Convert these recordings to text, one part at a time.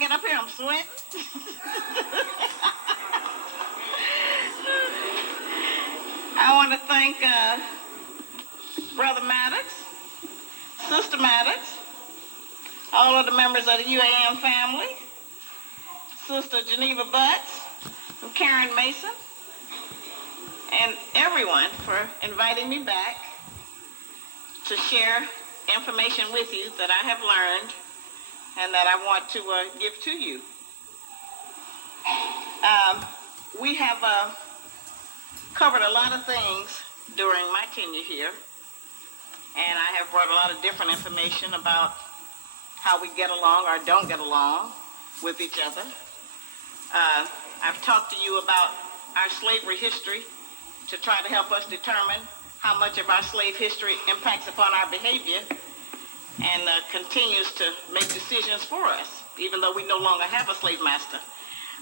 get up here, I'm sweating. I want to thank Brother Maddox, Sister Maddox, all of the members of the UAM family, Sister Geneva Butts, and Karen Mason, and everyone for inviting me back to share information with you that I have learned and that I want to give to you. We have covered a lot of things during my tenure here, and I have brought a lot of different information about how we get along or don't get along with each other. I've talked to you about our slavery history to try to help us determine how much of our slave history impacts upon our behavior and continues to make decisions for us, even though we no longer have a slave master.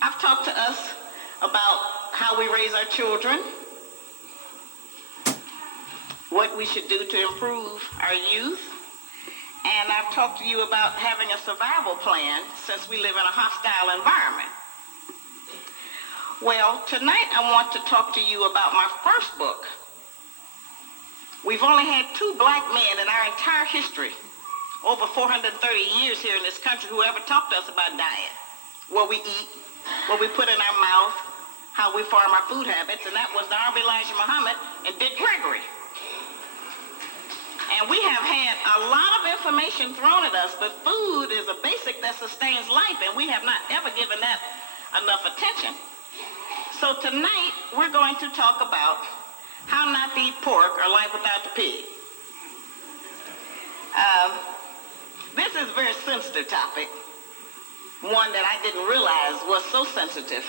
I've talked to us about how we raise our children, what we should do to improve our youth, and I've talked to you about having a survival plan since we live in a hostile environment. Well, tonight I want to talk to you about my first book. We've only had 2 black men in our entire history, over 430 years here in this country, who ever talked to us about diet, what we eat, what we put in our mouth, how we form our food habits, and that was the Honorable Elijah Muhammad and Dick Gregory. And we have had a lot of information thrown at us, but food is a basic that sustains life, and we have not ever given that enough attention. So tonight, we're going to talk about how not to eat pork or life without the pig. This is a very sensitive topic, one that I didn't realize was so sensitive.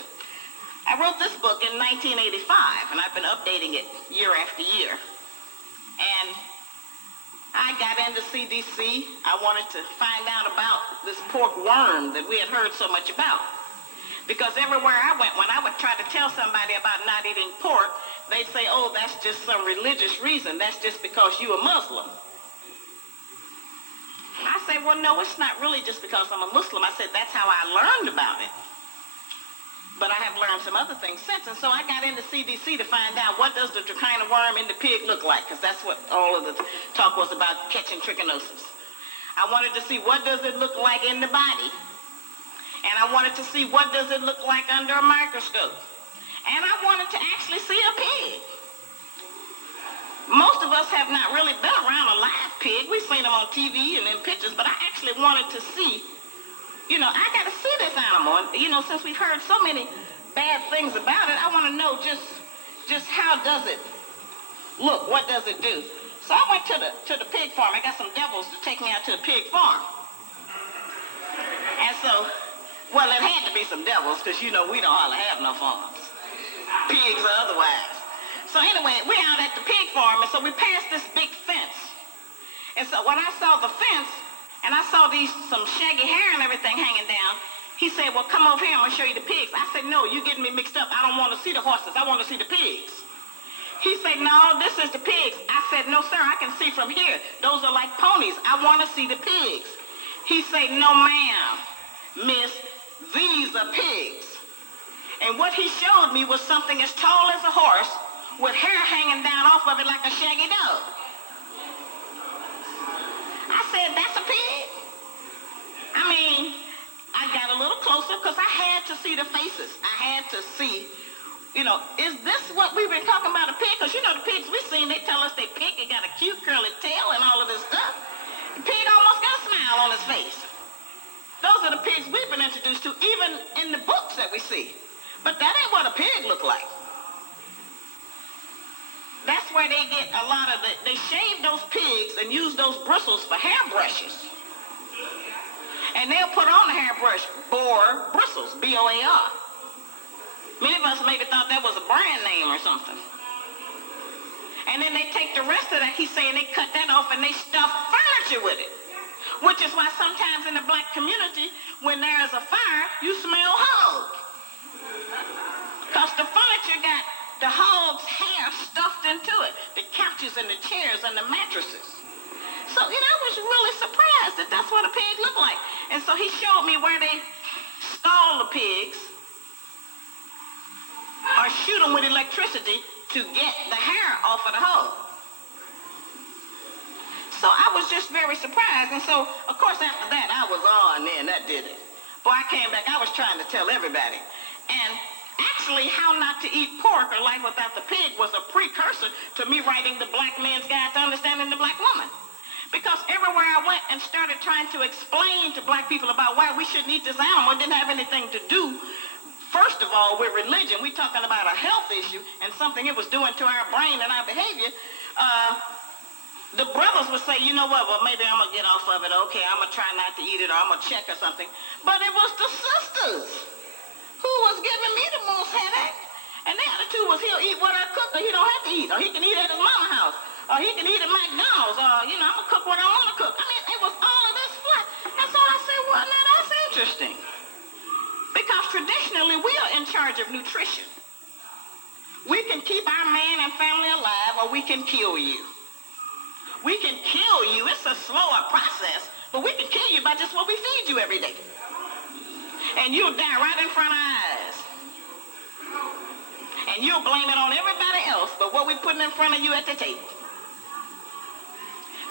I wrote this book in 1985, and I've been updating it year after year. And I got into CDC. I wanted to find out about this pork worm that we had heard so much about. Because everywhere I went, when I would try to tell somebody about not eating pork, they'd say, oh, that's just some religious reason. That's just because you're a Muslim. I said, well, no, it's not really just because I'm a Muslim. I said, that's how I learned about it. But I have learned some other things since. And so I got into CDC to find out what does the trichina worm in the pig look like, because that's what all of the talk was about, catching trichinosis. I wanted to see what does it look like in the body. And I wanted to see what does it look like under a microscope. And I wanted to actually see a pig. Most of us have not really been around a live pig. We've seen them on TV and in pictures, but I actually wanted to see, I got to see this animal. And, since we've heard so many bad things about it, I want to know just how does it look? What does it do? So I went to the pig farm. I got some devils to take me out to the pig farm. And so, well, it had to be some devils, because, we don't hardly have no farms, pigs or otherwise. So anyway, we're out at the pig farm, and so we passed this big fence. And so when I saw the fence, and I saw some shaggy hair and everything hanging down, he said, well, come over here, I'm going to show you the pigs. I said, no, you're getting me mixed up. I don't want to see the horses. I want to see the pigs. He said, no, this is the pigs. I said, no, sir, I can see from here. Those are like ponies. I want to see the pigs. He said, no, ma'am, miss, these are pigs. And what he showed me was something as tall as a horse with hair hanging down off of it like a shaggy dog. I said, that's a pig? I got a little closer because I had to see the faces. I had to see, is this what we've been talking about, a pig? Because, the pigs we've seen, they tell us they pig. It got a cute curly tail and all of this stuff. The pig almost got a smile on his face. Those are the pigs we've been introduced to, even in the books that we see. But that ain't what a pig looked like. That's where they get a lot of they shave those pigs and use those bristles for hair brushes. And they'll put on the hairbrush, boar bristles, B-O-A-R. Many of us maybe thought that was a brand name or something. And then they take the rest of that, he's saying they cut that off and they stuff furniture with it. Which is why sometimes in the black community, when there is a fire, you smell hog. Because the furniture got the hog's hair stuffed into it. The couches and the chairs and the mattresses. So, I was really surprised that that's what a pig looked like. And so he showed me where they pigs or shoot them with electricity to get the hair off of the hog. So I was just very surprised. And so, of course, after that, I was on there, and that did it. Boy, I came back, I was trying to tell everybody. And actually, How Not to Eat Pork or Life Without the Pig was a precursor to me writing The Black Man's Guide to Understanding the Black Woman. Because everywhere I went and started trying to explain to black people about why we shouldn't eat this animal, it didn't have anything to do, first of all, with religion. We're talking about a health issue and something it was doing to our brain and our behavior. The brothers would say, you know what, well, maybe I'm going to get off of it. Okay, I'm going to try not to eat it, or I'm going to check or something. But it was the sisters who was giving me the most headache. And the attitude was he'll eat what I cook, or he don't have to eat. Or he can eat at his mama's house. Or he can eat at McDonald's. Or, I'm going to cook what I want to cook. I mean, it was all of this flat. And so I said, well, now that's interesting. Because traditionally, we are in charge of nutrition. We can keep our man and family alive, or we can kill you. We can kill you. It's a slower process, but we can kill you by just what we feed you every day. And you'll die right in front of our eyes. And you'll blame it on everybody else but what we're putting in front of you at the table.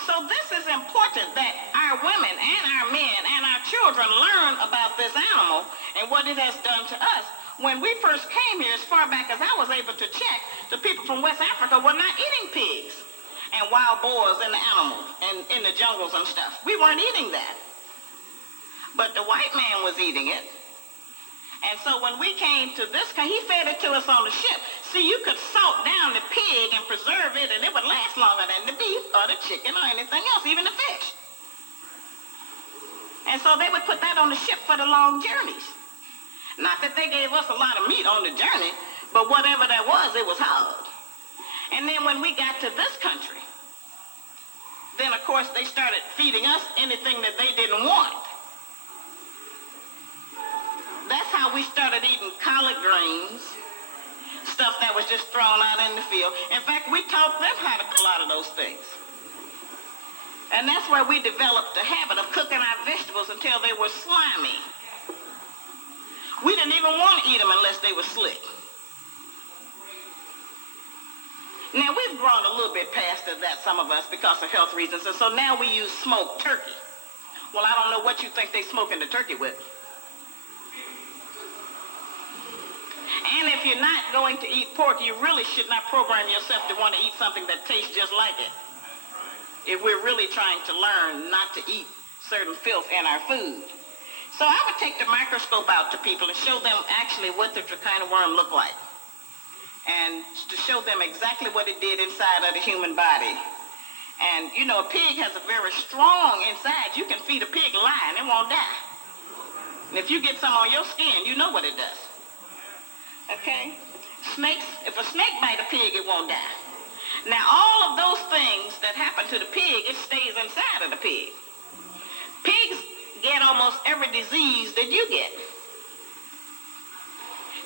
So this is important that our women and our men and our children learn about this animal and what it has done to us. When we first came here, as far back as I was able to check, the people from West Africa were not eating pigs and wild boars and the animals and in the jungles and stuff. We weren't eating that. But the white man was eating it. And so when we came to this, he fed it to us on the ship. See, you could salt down the pig and preserve it, and it would last longer than the beef or the chicken or anything else, even the fish. And so they would put that on the ship for the long journeys. Not that they gave us a lot of meat on the journey, but whatever that was, it was hard. And then when we got to this country, then of course they started feeding us anything that they didn't want. That's how we started eating collard greens, stuff that was just thrown out in the field. In fact, we taught them how to cook a lot of those things. And that's where we developed the habit of cooking our vegetables until they were slimy. We didn't even want to eat them unless they were slick. Now, we've grown a little bit past that, some of us, because of health reasons, and so now we use smoked turkey. Well, I don't know what you think they smoking the turkey with. And if you're not going to eat pork, you really should not program yourself to want to eat something that tastes just like it. If we're really trying to learn not to eat certain filth in our food. So I would take the microscope out to people and show them actually what the trichina worm looked like. And to show them exactly what it did inside of the human body. And, a pig has a very strong inside. You can feed a pig live and it won't die. And if you get some on your skin, you know what it does. Okay? Snakes, if a snake bite a pig, it won't die. Now, all of those things that happen to the pig, it stays inside of the pig. Pigs get almost every disease that you get.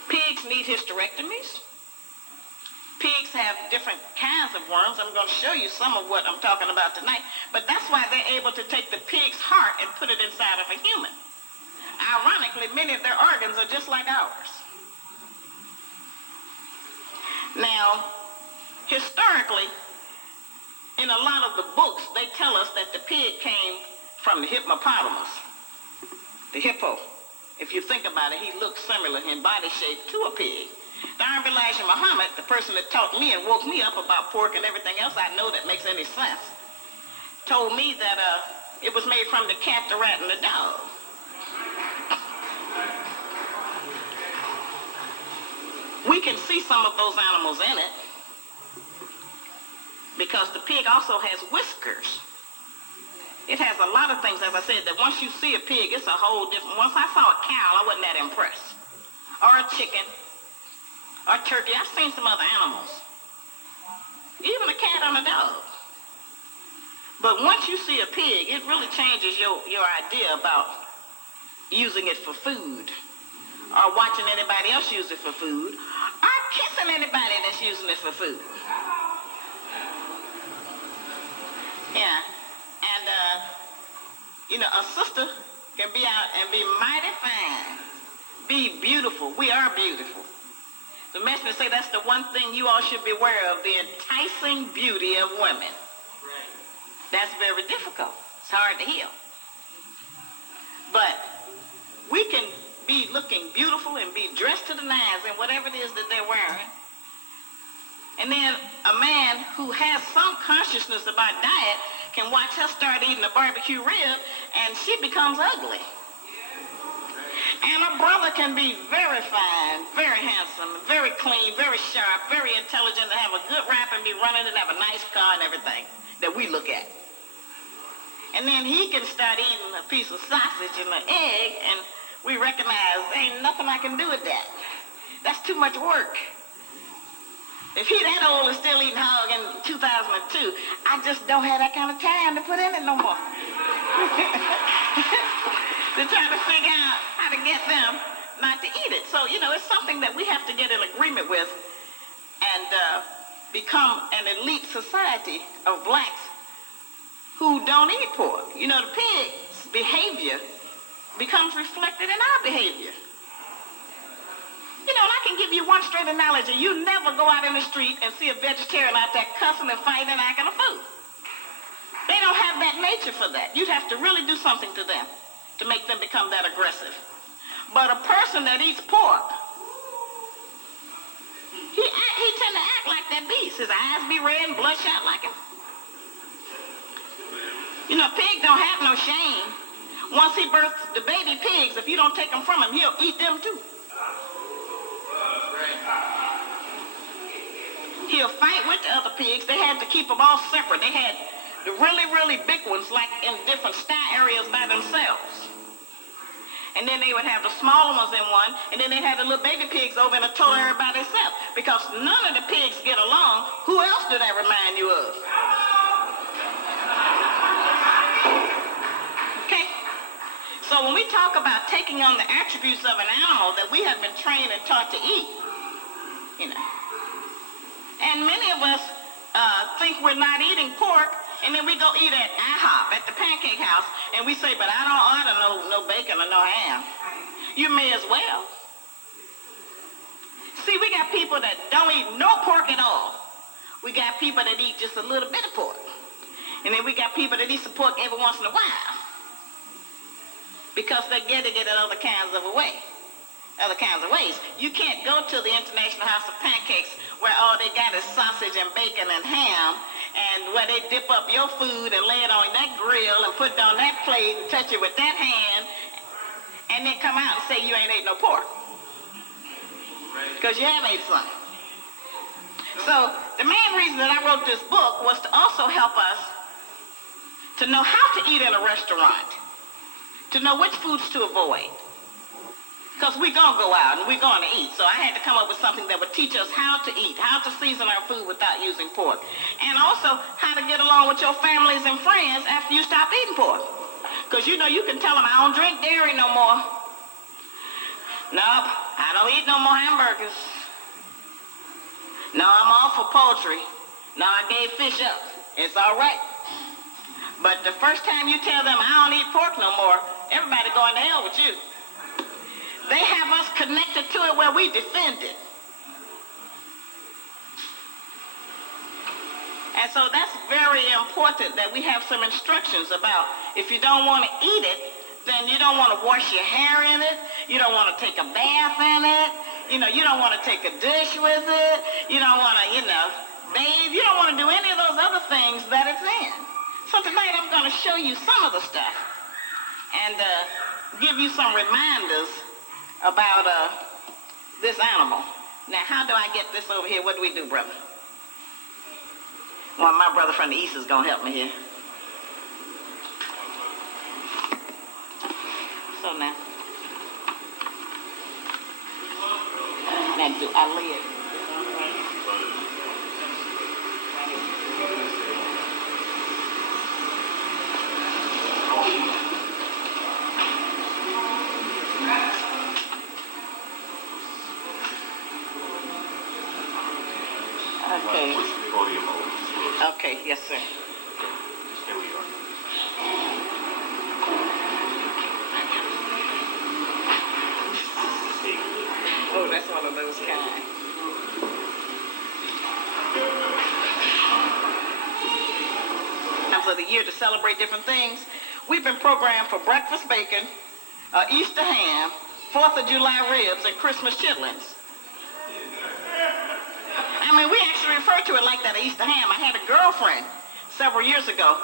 Pigs need hysterectomies. Pigs have different kinds of worms. I'm going to show you some of what I'm talking about tonight. But that's why they're able to take the pig's heart and put it inside of a human. Ironically, many of their organs are just like ours. Now, historically, in a lot of the books, they tell us that the pig came from the hippopotamus, the hippo. If you think about it, he looks similar in body shape to a pig. The Honorable Elijah Muhammad, the person that taught me and woke me up about pork and everything else I know that makes any sense, told me that it was made from the cat, the rat, and the dog. We can see some of those animals in it because the pig also has whiskers. It has a lot of things, as I said, that once you see a pig, it's a whole different. Once I saw a cow, I wasn't that impressed. Or a chicken, or turkey. I've seen some other animals. Even a cat and a dog. But once you see a pig, it really changes your idea about using it for food, or watching anybody else use it for food, or kissing anybody that's using it for food. Yeah. And, a sister can be out and be mighty fine Be beautiful. We are beautiful. The messenger say that's the one thing you all should be aware of, the enticing beauty of women. That's very difficult. It's hard to heal. But we can be looking beautiful and be dressed to the nines in whatever it is that they're wearing. And then a man who has some consciousness about diet can watch her start eating a barbecue rib and she becomes ugly. And a brother can be very fine, very handsome, very clean, very sharp, very intelligent, and have a good rap and be running and have a nice car and everything that we look at. And then he can start eating a piece of sausage and an egg, and we recognize ain't nothing I can do with that. That's too much work. If he that old and still eating hog in 2002, I just don't have that kind of time to put in it no more. To try to figure out how to get them not to eat it. So, it's something that we have to get in agreement with and become an elite society of blacks who don't eat pork. The pig's behavior becomes reflected in our behavior. And I can give you one straight analogy. You never go out in the street and see a vegetarian out there cussing and fighting and acting a fool. They don't have that nature for that. You'd have to really do something to them to make them become that aggressive. But a person that eats pork, he tend to act like that beast. His eyes be red and bloodshot like him. A pig don't have no shame. Once he births the baby pigs, if you don't take them from him, he'll eat them too. He'll fight with the other pigs. They had to keep them all separate. They had the really, really big ones like in different sty areas by themselves. And then they would have the smaller ones in one, and then they'd have the little baby pigs over in a total area by themselves. Because none of the pigs get along. Who else do that remind you of? Okay? So when we talk about taking on the attributes of an animal that we have been trained and taught to eat, and many of us think we're not eating pork, and then we go eat at IHOP, at the Pancake House, and we say, but I don't order no bacon or no ham. You may as well. See, we got people that don't eat no pork at all. We got people that eat just a little bit of pork. And then we got people that eat some pork every once in a while. Because they get it in other kinds of ways. You can't go to the International House of Pancakes where all they got is sausage and bacon and ham, and where they dip up your food and lay it on that grill and put it on that plate and touch it with that hand, and then come out and say you ain't ate no pork. Because you have ate some. So the main reason that I wrote this book was to also help us to know how to eat in a restaurant, to know which foods to avoid. Because we're going to go out and we're going to eat. So I had to come up with something that would teach us how to eat, how to season our food without using pork. And also how to get along with your families and friends after you stop eating pork. Because you can tell them, I don't drink dairy no more. Nope, I don't eat no more hamburgers. No, I'm off for poultry. No, I gave fish up. It's all right. But the first time you tell them, I don't eat pork no more, everybody going to hell with you. They have us connected to it where we defend it. And so that's very important that we have some instructions about if you don't want to eat it, then you don't want to wash your hair in it. You don't want to take a bath in it. You don't want to take a dish with it. You don't want to, bathe. You don't want to do any of those other things that it's in. So tonight I'm going to show you some of the stuff and give you some reminders about this animal. Now, how do I get this over here? What do we do, brother? Well, my brother from the east is going to help me here. So now, I lay it. Okay. Okay, yes, sir. Here we are. that's one of those kind. Times of the year to celebrate different things. We've been programmed for breakfast bacon, Easter ham, 4th of July ribs, and Christmas chitlins. I mean, we actually refer to it like that, Easter ham. I had a girlfriend several years ago,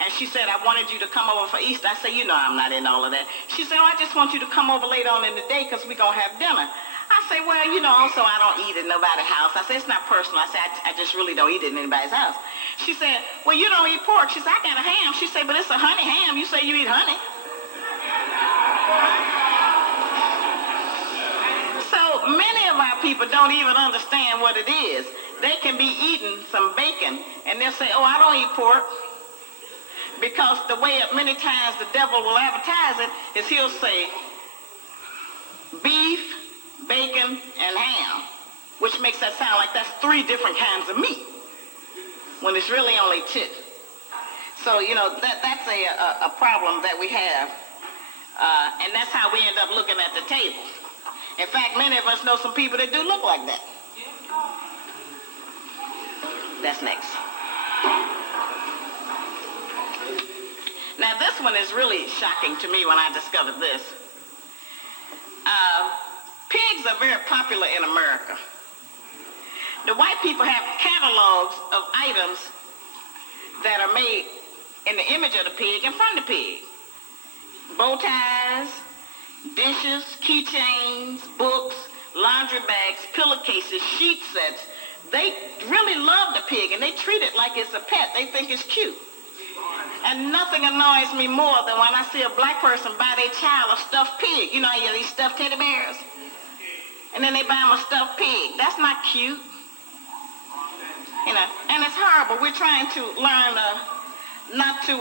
and she said, I wanted you to come over for Easter. I said, you know I'm not in all of that. She said, oh, I just want you to come over later on in the day because we're going to have dinner. I say, well, you know, also I don't eat at nobody's house. I said, it's not personal. I said, I just really don't eat at anybody's house. She said, well, you don't eat pork. She said, I got a ham. She said, but it's a honey ham. You say you eat honey. So many of our people don't even understand what it is. They can be eating some bacon, and they'll say, oh, I don't eat pork. Because the way many times the devil will advertise it is he'll say beef, bacon, and ham, which makes that sound like that's 3 different kinds of meat, when it's really only 2. So, you know, that's a problem that we have, and that's how we end up looking at the table. In fact, many of us know some people that do look like that. That's next. Now, this one is really shocking to me when I discovered this. Pigs are very popular in America. The white people have catalogs of items that are made in the image of the pig and from the pig. Bow ties, dishes, keychains, books, laundry bags, pillowcases, sheet sets. They really love the pig, and they treat it like it's a pet. They think it's cute. And nothing annoys me more than when I see a black person buy their child a stuffed pig. You know how you have these stuffed teddy bears? And then they buy them a stuffed pig. That's not cute. You know, and it's horrible. We're trying to learn not to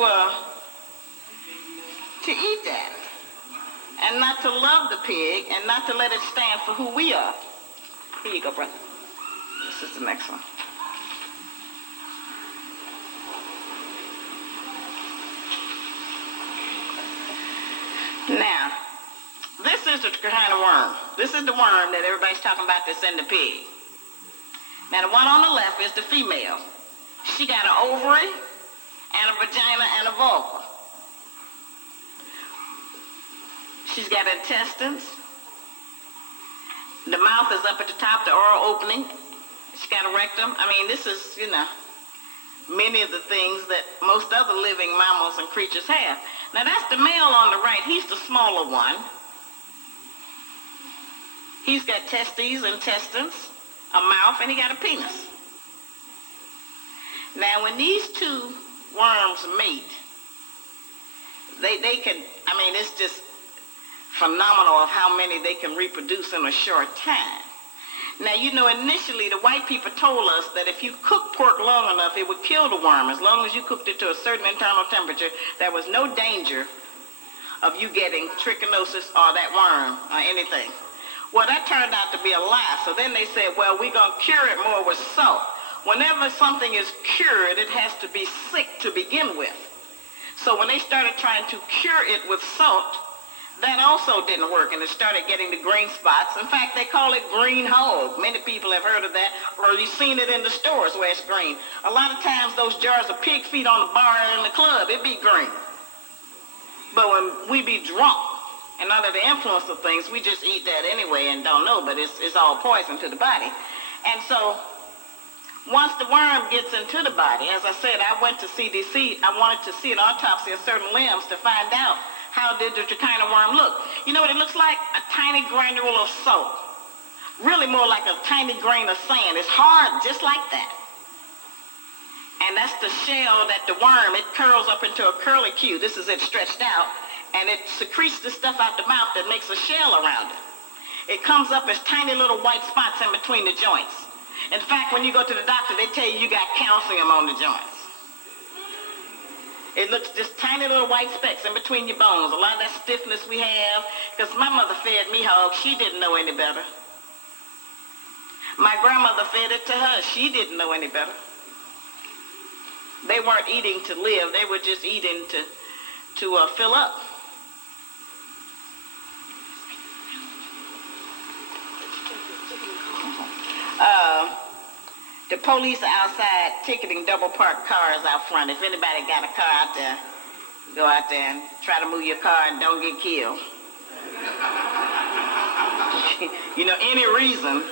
eat that. And not to love the pig, and not to let it stand for who we are. Here you go, brother. This is the next one. Now, this is the kind of worm. This is the worm that everybody's talking about that's in the pig. Now, the one on the left is the female. She got an ovary and a vagina and a vulva. She's got intestines. The mouth is up at the top, the oral opening. She's got a rectum. I mean, this is, you know, many of the things that most other living mammals and creatures have. Now, that's the male on the right. He's the smaller one. He's got testes, intestines, a mouth, and he got a penis. Now, when these 2 worms mate, they can, I mean, it's just phenomenal of how many they can reproduce in a short time. Now, you know, initially the white people told us that if you cook pork long enough, it would kill the worm. As long as you cooked it to a certain internal temperature, there was no danger of you getting trichinosis or that worm or anything. Well, that turned out to be a lie. So then they said, well, we're going to cure it more with salt. Whenever something is cured, it has to be sick to begin with. So when they started trying to cure it with salt, that also didn't work, and it started getting the green spots. In fact, they call it green hog. Many people have heard of that, or you've seen it in the stores where it's green. A lot of times those jars of pig feet on the bar in the club, it be green. But when we be drunk and under the influence of things, we just eat that anyway and don't know, but it's all poison to the body. And so once the worm gets into the body, as I said, I went to CDC. I wanted to see an autopsy of certain limbs to find out how did the trichina worm look. You know what it looks like? A tiny granule of salt. Really more like a tiny grain of sand. It's hard just like that. And that's the shell that the worm, it curls up into a curlicue. This is it stretched out. And it secretes the stuff out the mouth that makes a shell around it. It comes up as tiny little white spots in between the joints. In fact, when you go to the doctor, they tell you got calcium on the joints. It looks just tiny little white specks in between your bones. A lot of that stiffness we have, because my mother fed me hog, she didn't know any better. My grandmother fed it to her, she didn't know any better. They weren't eating to live, they were just eating to fill up. The police are outside ticketing double parked cars out front. If anybody got a car out there, go out there and try to move your car and don't get killed. You know, any reason.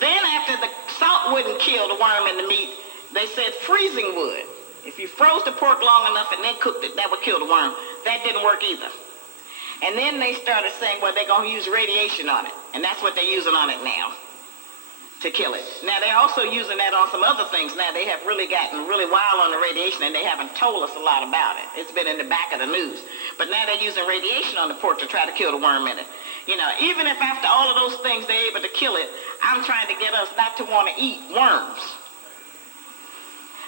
Then after the salt wouldn't kill the worm in the meat, they said freezing would. If you froze the pork long enough and then cooked it, that would kill the worm. That didn't work either. And then they started saying, well, they're going to use radiation on it. And that's what they're using on it now, to kill it. Now, they're also using that on some other things. Now, they have really gotten really wild on the radiation, and they haven't told us a lot about it. It's been in the back of the news. But now they're using radiation on the pork to try to kill the worm in it. You know, even if after all of those things they're able to kill it, I'm trying to get us not to want to eat worms.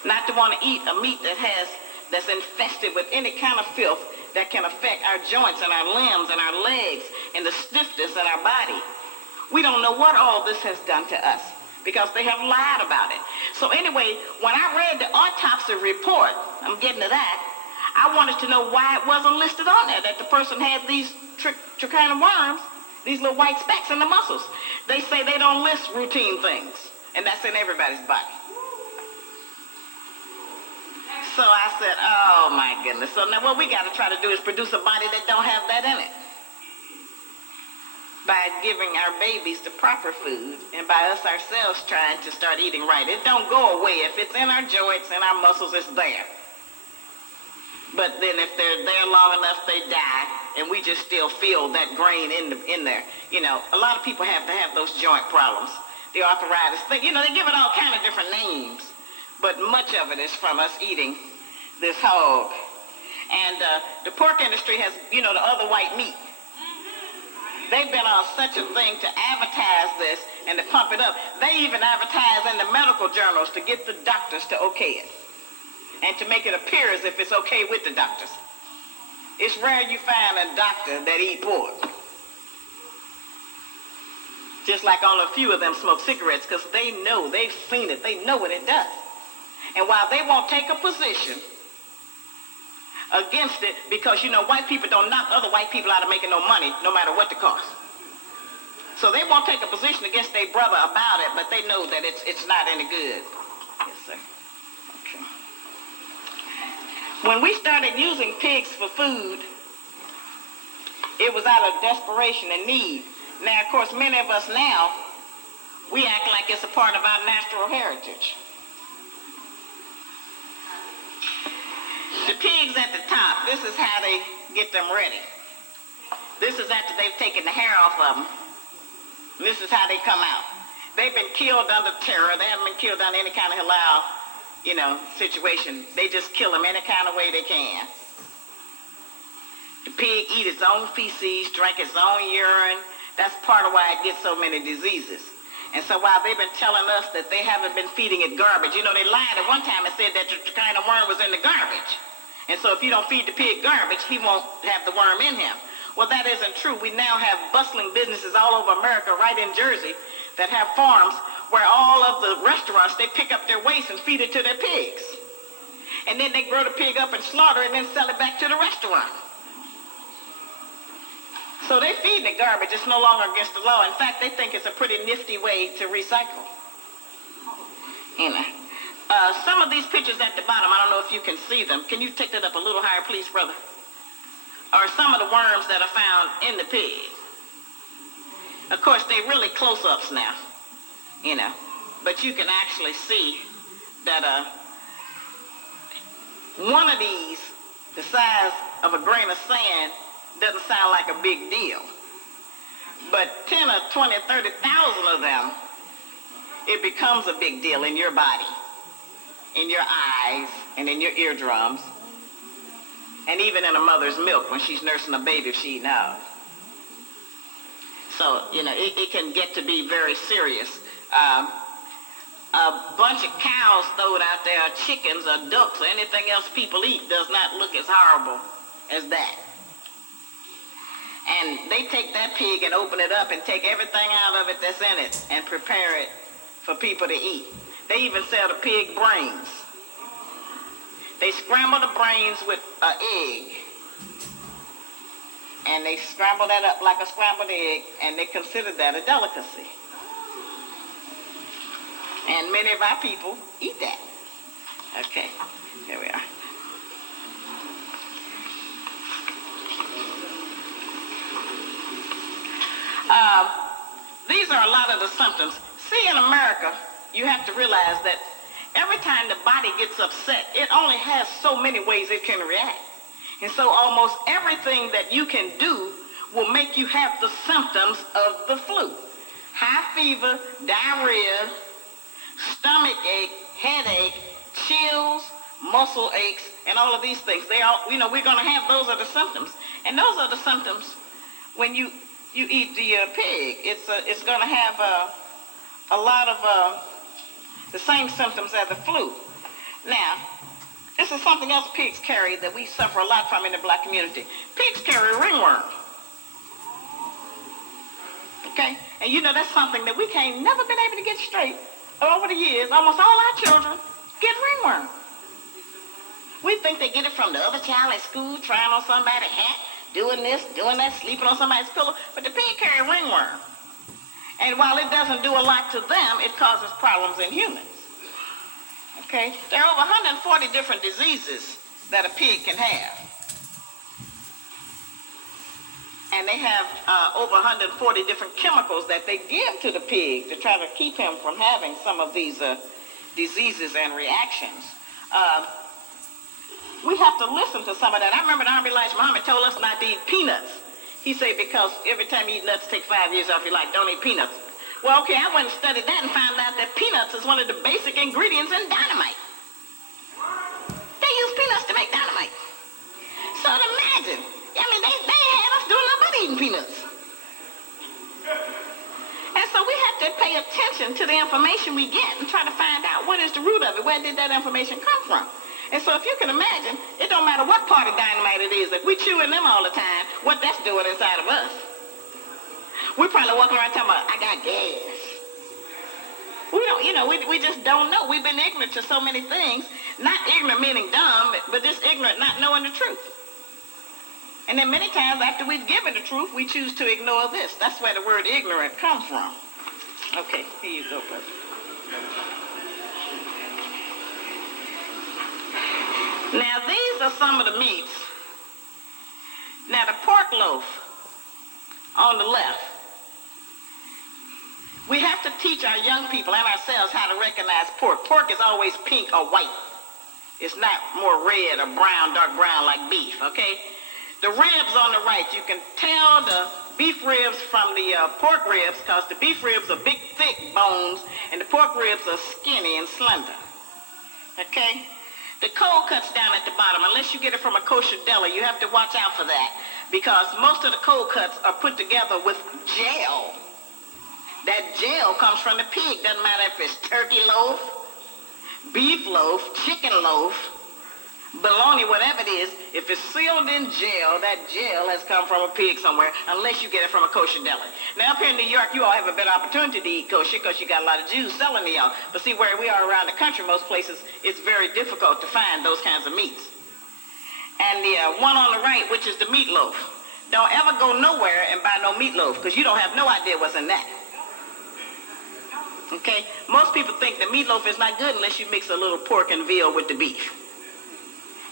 Not to want to eat a meat that's infested with any kind of filth that can affect our joints and our limbs and our legs and the stiffness in our body. We don't know what all this has done to us because they have lied about it. So anyway, when I read the autopsy report, I'm getting to that, I wanted to know why it wasn't listed on there that the person had these trichina worms, these little white specks in the muscles. They say they don't list routine things, and that's in everybody's body. So I said, oh my goodness. So now what we got to try to do is produce a body that don't have that in it. By giving our babies the proper food and by us ourselves trying to start eating right. It don't go away. If it's in our joints and our muscles, it's there. But then if they're there long enough, they die, and we just still feel that grain in there. You know, a lot of people have to have those joint problems. The arthritis thing, you know, they give it all kind of different names. But much of it is from us eating this hog. And the pork industry has, you know, the other white meat. They've been on such a thing to advertise this and to pump it up. They even advertise in the medical journals to get the doctors to okay it and to make it appear as if it's okay with the doctors. It's rare you find a doctor that eat pork. Just like only a few of them smoke cigarettes because they know, they've seen it, they know what it does. And while they won't take a position against it, because, you know, white people don't knock other white people out of making no money, no matter what the cost. So they won't take a position against their brother about it, but they know that it's not any good. Yes, sir. Okay. When we started using pigs for food, it was out of desperation and need. Now, of course, many of us now, we act like it's a part of our natural heritage. The pigs at the top, this is how they get them ready. This is after they've taken the hair off of them. This is how they come out. They've been killed under terror. They haven't been killed under any kind of halal, you know, situation. They just kill them any kind of way they can. The pig eat its own feces, drink its own urine. That's part of why it gets so many diseases. And so while they've been telling us that they haven't been feeding it garbage, you know, they lied at one time and said that the kind of worm was in the garbage. And so if you don't feed the pig garbage, he won't have the worm in him. Well, that isn't true. We now have bustling businesses all over America, right in Jersey, that have farms where all of the restaurants, they pick up their waste and feed it to their pigs. And then they grow the pig up and slaughter it and then sell it back to the restaurant. So they feed the garbage. It's no longer against the law. In fact, they think it's a pretty nifty way to recycle. You know. Some of these pictures at the bottom, I don't know if you can see them. Can you take that up a little higher, please, brother? Are some of the worms that are found in the pig. Of course, they're really close-ups now, you know. But you can actually see that one of these, the size of a grain of sand, doesn't sound like a big deal. But 10 or 20 or 30,000 of them, it becomes a big deal in your body, in your eyes, and in your eardrums, and even in a mother's milk when she's nursing a baby if she knows. So, you know, it can get to be very serious. A bunch of cows thrown out there, or chickens, or ducks, or anything else people eat does not look as horrible as that. And they take that pig and open it up and take everything out of it that's in it and prepare it for people to eat. They even sell the pig brains. They scramble the brains with an egg. and they scramble that up like a scrambled egg, and they consider that a delicacy. And many of our people eat that. Okay, here we are. These are a lot of the symptoms. See, in America, you have to realize that every time the body gets upset, it only has so many ways it can react. And so almost everything that you can do will make you have the symptoms of the flu. High fever, diarrhea, stomach ache, headache, chills, muscle aches, and all of these things. They all, we're going to have, those are the symptoms. And those are the symptoms when you eat the pig. It's going to have a lot of the same symptoms as the flu. Now, this is something else pigs carry that we suffer a lot from in the black community. Pigs carry ringworm. Okay? And that's something that we can't never been able to get straight. Over the years, almost all our children get ringworm. We think they get it from the other child at school, trying on somebody's hat, doing this, doing that, sleeping on somebody's pillow. But the pig carry ringworm. And while it doesn't do a lot to them, it causes problems in humans. Okay? There are over 140 different diseases that a pig can have. And they have over 140 different chemicals that they give to the pig to try to keep him from having some of these diseases and reactions. We have to listen to some of that. I remember the Honorable Elijah Muhammad told us not to eat peanuts. He said because every time you eat nuts, take 5 years off your life. Don't eat peanuts. Well, okay, I went and studied that and found out that peanuts is one of the basic ingredients in dynamite. They use peanuts to make dynamite. So imagine, they had us doing nothing but eating peanuts. And so we have to pay attention to the information we get and try to find out what is the root of it. Where did that information come from? And so if you can imagine, it don't matter what part of dynamite it is, if we chewing them all the time, what that's doing inside of us. We're probably walking around talking about, I got gas. We don't, we just don't know. We've been ignorant to so many things. Not ignorant meaning dumb, but just ignorant, not knowing the truth. And then many times after we've given the truth, we choose to ignore this. That's where the word ignorant comes from. Okay, here you go, brother. Now, these are some of the meats. Now, the pork loaf on the left. We have to teach our young people and ourselves how to recognize pork. Pork is always pink or white. It's not more red or brown, dark brown like beef, okay? The ribs on the right, you can tell the beef ribs from the pork ribs because the beef ribs are big, thick bones, and the pork ribs are skinny and slender, okay? The cold cuts down at the bottom. Unless you get it from a kosher deli, you have to watch out for that because most of the cold cuts are put together with gel. That gel comes from the pig. Doesn't matter if it's turkey loaf, beef loaf, chicken loaf, bologna, whatever it is. If it's sealed in gel, that gel has come from a pig somewhere, unless you get it from a kosher deli. Now, up here in New York, you all have a better opportunity to eat kosher because you got a lot of Jews selling to y'all. But see, where we are around the country, most places, it's very difficult to find those kinds of meats. And the one on the right, which is the meatloaf. Don't ever go nowhere and buy no meatloaf because you don't have no idea what's in that. Okay? Most people think the meatloaf is not good unless you mix a little pork and veal with the beef.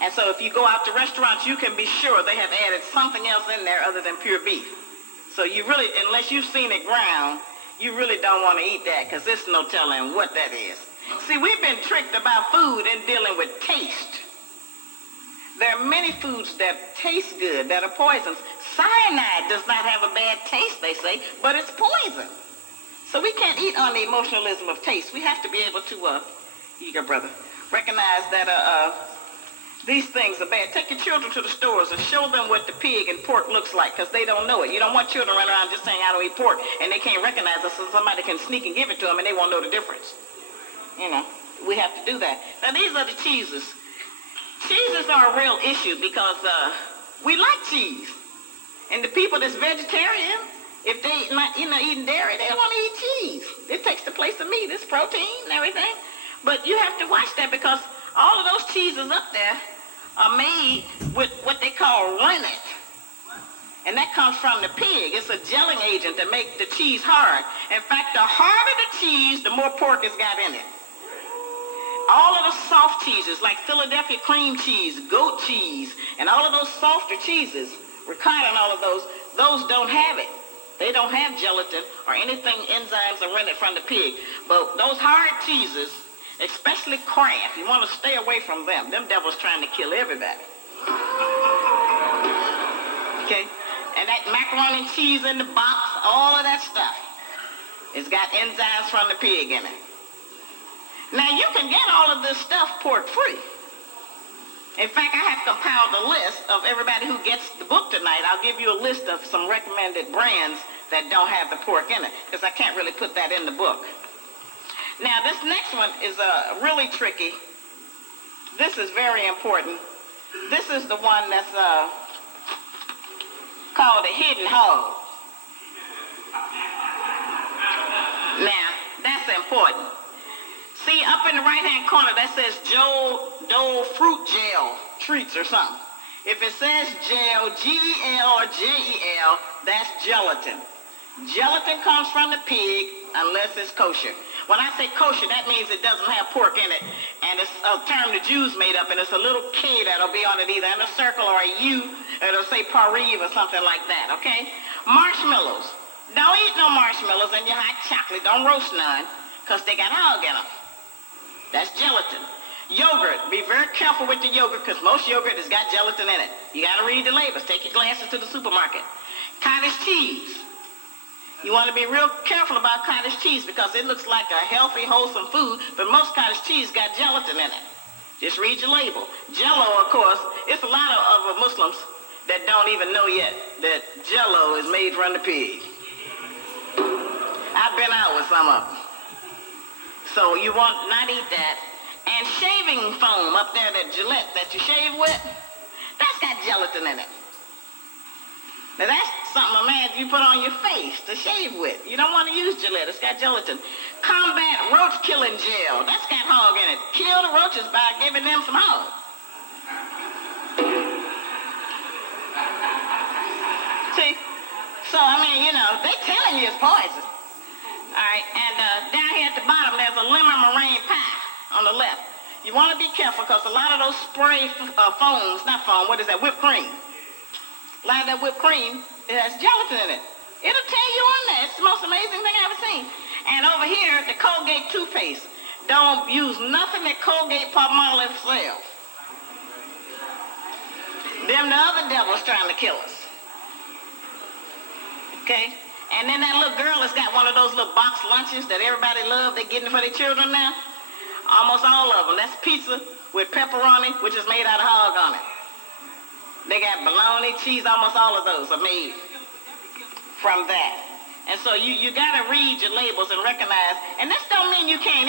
And so if you go out to restaurants, you can be sure they have added something else in there other than pure beef. So you really, unless you've seen it ground, you really don't want to eat that because there's no telling what that is. See, we've been tricked about food in dealing with taste. There are many foods that taste good, that are poisons. Cyanide does not have a bad taste, they say, but it's poison. So we can't eat on the emotionalism of taste. We have to be able to, here you go, brother, recognize that these things are bad. Take your children to the stores and show them what the pig and pork looks like because they don't know it. You don't want children running around just saying, I don't eat pork, and they can't recognize it, so somebody can sneak and give it to them, and they won't know the difference. We have to do that. Now, these are the cheeses. Cheeses are a real issue because we like cheese. And the people that's vegetarian, if they not eating dairy, they don't want to eat cheese. It takes the place of meat. It's protein and everything. But you have to watch that because all of those cheeses up there are made with what they call rennet. And that comes from the pig. It's a gelling agent that makes the cheese hard. In fact, the harder the cheese, the more pork it's got in it. All of the soft cheeses, like Philadelphia cream cheese, goat cheese, and all of those softer cheeses, ricotta and all of those don't have it. They don't have gelatin or anything, enzymes are rendered from the pig. But those hard cheeses, especially Kraft, you want to stay away from them. Them devils trying to kill everybody. Okay? And that macaroni and cheese in the box, all of that stuff, it's got enzymes from the pig in it. Now, you can get all of this stuff pork-free. In fact, I have compiled a list of everybody who gets the book tonight. I'll give you a list of some recommended brands that don't have the pork in it, because I can't really put that in the book. Now, this next one is really tricky. This is very important. This is the one that's called a hidden hog. Now, that's important. See, up in the right-hand corner, that says Joe Dole Fruit Gel Treats or something. If it says gel, G-E-L or J-E-L, that's gelatin. Gelatin comes from the pig unless it's kosher. When I say kosher, that means it doesn't have pork in it, and it's a term the Jews made up, and it's a little K that'll be on it either in a circle or a U, and it'll say pariv or something like that, okay? Marshmallows. Don't eat no marshmallows in your hot chocolate. Don't roast none, because they got hog in them. That's gelatin. Yogurt. Be very careful with the yogurt, because most yogurt has got gelatin in it. You got to read the labels. Take your glasses to the supermarket. Cottage cheese. You want to be real careful about cottage cheese, because it looks like a healthy, wholesome food, but most cottage cheese got gelatin in it. Just read your label. Jell-O, of course, it's a lot of Muslims that don't even know yet that Jell-O is made from the pig. I've been out with some of them. So you want not eat that. And shaving foam up there, that Gillette that you shave with, that's got gelatin in it. Now that's something, a man, you put on your face to shave with. You don't want to use Gillette, it's got gelatin. Combat roach killing gel, that's got hog in it. Kill the roaches by giving them some hog. See? So, I mean, you know, they telling you it's poison. All right, and down here at the bottom, there's a lemon meringue pie on the left. You want to be careful, because a lot of those spray foams, not foam, what is that, whipped cream. A lot of that whipped cream, it has gelatin in it. It'll tell you on there. It's the most amazing thing I've ever seen. And over here, the Colgate toothpaste. Don't use nothing that Colgate Palmolive sells. Them the other devils trying to kill us. Okay? And then that little girl has got one of those little box lunches that everybody loves. They're getting for their children now. Almost all of them. That's pizza with pepperoni, which is made out of hog on it. They got bologna, cheese, almost all of those are made from that. And so you got to read your labels and recognize, and this don't mean you can't eat.